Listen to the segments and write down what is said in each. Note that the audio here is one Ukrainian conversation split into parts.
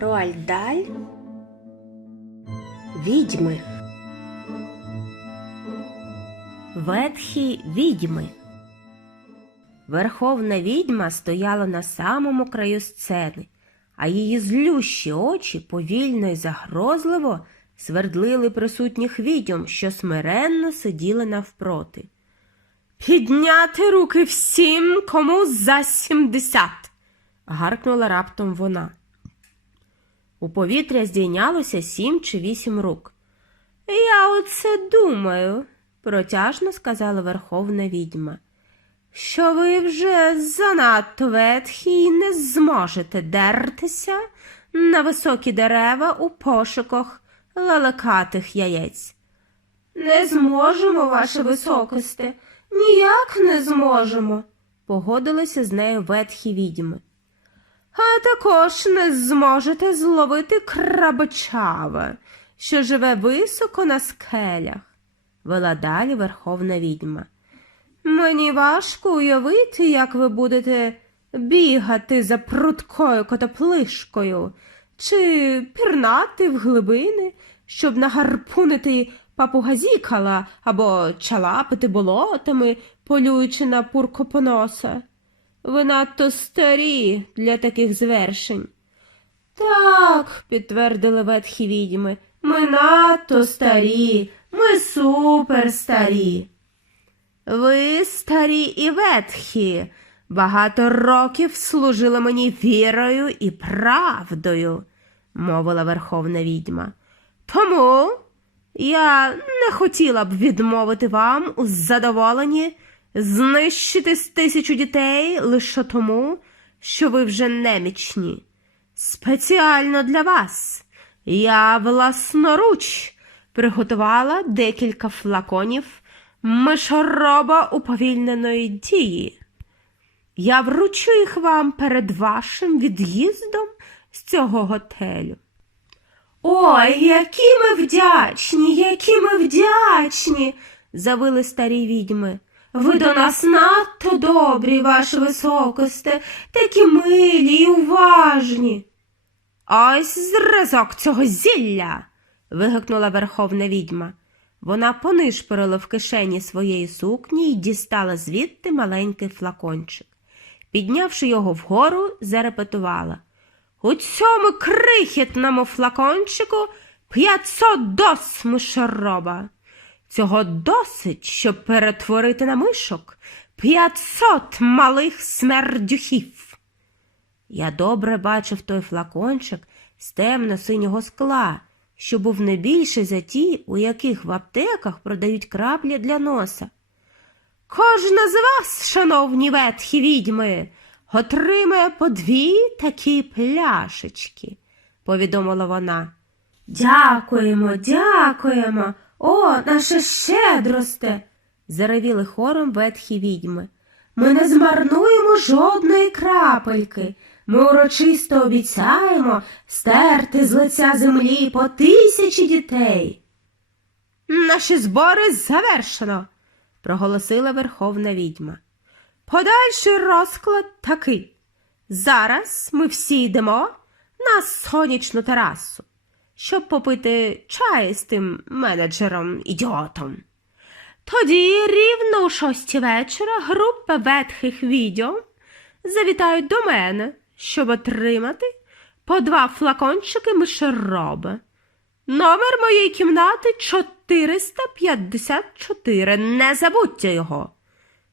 Роальдаль. Відьми. Ветхі відьми. Верховна відьма стояла на самому краю сцени, а її злющі очі повільно і загрозливо свердлили присутніх відьом, що смиренно сиділи навпроти. Підняти руки всім, кому за сімдесят. гаркнула раптом вона. У повітря здійнялося сім чи вісім рук. Я оце думаю, протяжно сказала верховна відьма, що ви вже занадто ветхі і не зможете дертися на високі дерева у пошуках лелекатих яєць. Не зможемо, ваше високосте, ніяк не зможемо, погодилися з нею ветхі відьми. А також не зможете зловити крабочава, що живе високо на скелях, вела далі верховна відьма. Мені важко уявити, як ви будете бігати за прудкою котоплишкою чи пірнати в глибини, щоб нагарпунити папугазікала або чалапити болотами, полюючи на пуркопоноса. Ви надто старі для таких звершень. Так, підтвердили ветхі відьми, ми надто старі, ми суперстарі. Ви старі і ветхі, багато років служили мені вірою і правдою, мовила верховна відьма. Тому я не хотіла б відмовити вам у задоволенні знищити з тисячу дітей лише тому, що ви вже немічні. Спеціально для вас я власноруч приготувала декілька флаконів мишороба уповільненої дії. Я вручу їх вам перед вашим від'їздом з цього готелю. Ой, які ми вдячні, які ми вдячні, завили старі відьми. Ви до нас надто добрі, ваше високосте, такі милі й уважні. Ось зразок цього зілля. вигукнула верховна відьма. Вона понишпорила в кишені своєї сукні і дістала звідти маленький флакончик. Піднявши його вгору, зарепетувала. У цьому крихітному флакончику п'ятсот доз мишороба. Цього досить, щоб перетворити на мишок п'ятсот малих смердюхів. Я добре бачив той флакончик з темно-синього скла, що був не більше за ті, у яких в аптеках продають краплі для носа. Кожна з вас, шановні ветхі відьми, отримає по дві такі пляшечки, повідомила вона. Дякуємо, дякуємо. О, наше щедросте, заревіли хором ветхі відьми. Ми не змарнуємо жодної крапельки. Ми урочисто обіцяємо стерти з лиця землі по тисячі дітей. Наші збори завершено, проголосила верховна відьма. Подальший розклад такий. Зараз ми всі йдемо на сонячну терасу, щоб попити чай з тим менеджером ідіотом. Тоді рівно о шостій вечора група ветхих відьом завітають до мене, щоб отримати по два флакончики мишероба. Номер моєї кімнати 454. Не забудьте його.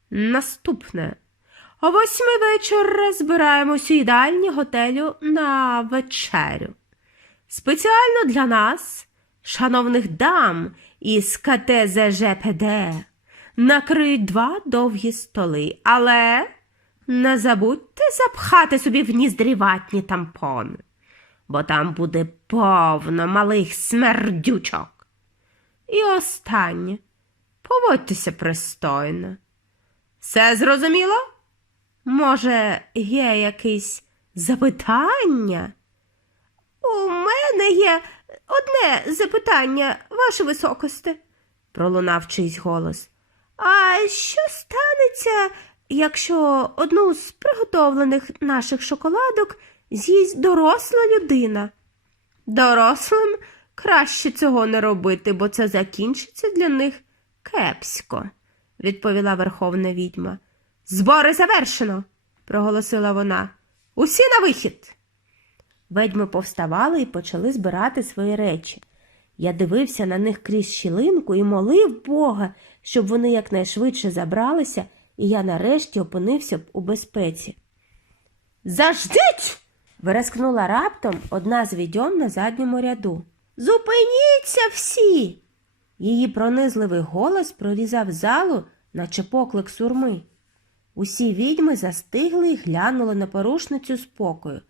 Наступне. О восьмій вечора збираємось у їдальні готелю на вечерю. Спеціально для нас, шановних дам із КТЗЖПД, накриють два довгі столи, але не забудьте запхати собі в ніздрі ватні тампони, бо там буде повно малих смердючок. І останнє поводьтеся пристойно. Все зрозуміло? Може, є якісь запитання? У мене є одне запитання, ваше високосте, пролунав чийсь голос. А що станеться, якщо одну з приготовлених наших шоколадок з'їсть доросла людина. Дорослим краще цього не робити, бо це закінчиться для них кепсько, відповіла верховна відьма. Збори завершено, проголосила вона. Усі на вихід. Ведьми повставали і почали збирати свої речі. Я дивився на них крізь щілинку і молив Бога, щоб вони якнайшвидше забралися, і я нарешті опинився б у безпеці. Заждіть. вирискнула раптом одна з відьом на задньому ряду. Зупиніться всі. Її пронизливий голос прорізав залу, наче поклик сурми. Усі відьми застигли і глянули на порушницю спокою.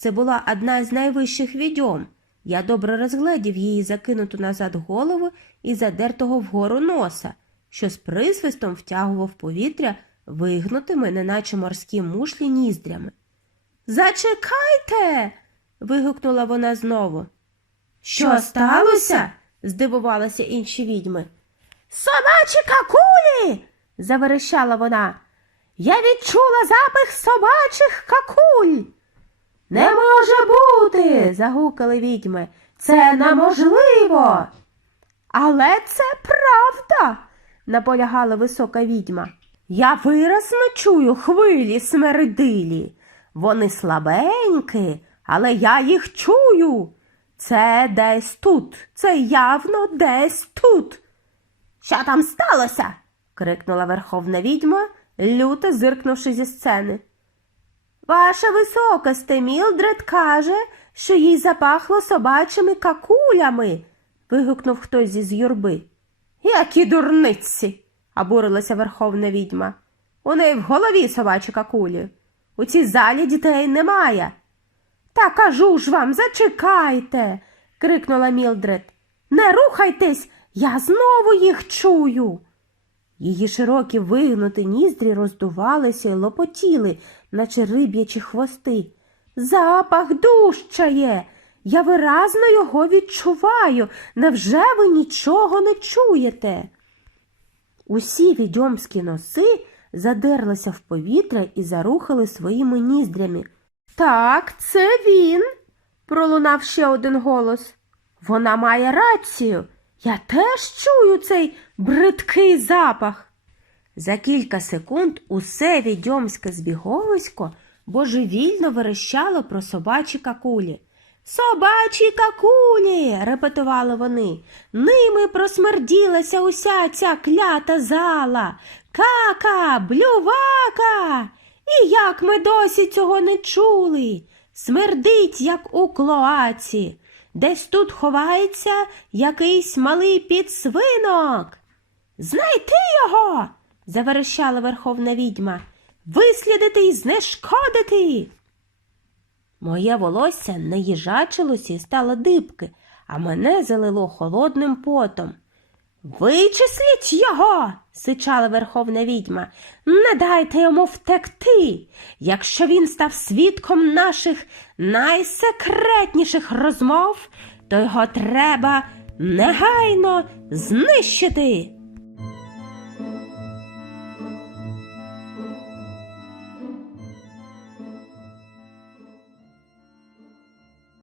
Це була одна з найвищих відьом. Я добре розгледів її закинуту назад голову і задертого вгору носа, що з присвистом втягував повітря вигнутими, неначе морські мушлі ніздрями. Зачекайте. вигукнула вона знову. Що сталося? здивувалися інші відьми. Собачі какулі. заверещала вона. Я відчула запах собачих какуль. Не може бути. загукали відьми. Це неможливо. Але це правда, наполягала висока відьма. Я виразно чую хвилі смердилі. Вони слабенькі, але я їх чую. Це десь тут, це явно десь тут. Що там сталося? крикнула верховна відьма, люто зиркнувши зі сцени. Ваша високосте Мілдред каже, що їй запахло собачими какулями. вигукнув хтось зі юрби. Які дурниці, обурилася верховна відьма. У неї в голові собачі какулі. У цій залі дітей немає. Та кажу ж вам, зачекайте, крикнула Мілдред. Не рухайтесь, я знову їх чую. Її широкі вигнуті ніздрі роздувалися й лопотіли, наче риб'ячі хвости. Запах дужчає. Я виразно його відчуваю. Невже ви нічого не чуєте? Усі відьомські носи задерлися в повітря і зарухали своїми ніздрями. Так, це він, пролунав ще один голос. Вона має рацію. Я теж чую цей бридкий запах. За кілька секунд усе відьомське збіговисько божевільно верещало про собачі какулі. Собачі какулі, репетували вони. Ними просмерділася уся ця клята зала. Кака, блювака. І як ми досі цього не чули? Смердить, як у клоаці. Десь тут ховається якийсь малий підсвинок. Знайти його. заверещала верховна відьма. Вислідити і знешкодити. Моє волосся наїжачилося і стало дибки, а мене залило холодним потом. Вичисліть його, сичала верховна відьма. Не дайте йому втекти. Якщо він став свідком наших найсекретніших розмов, то його треба негайно знищити.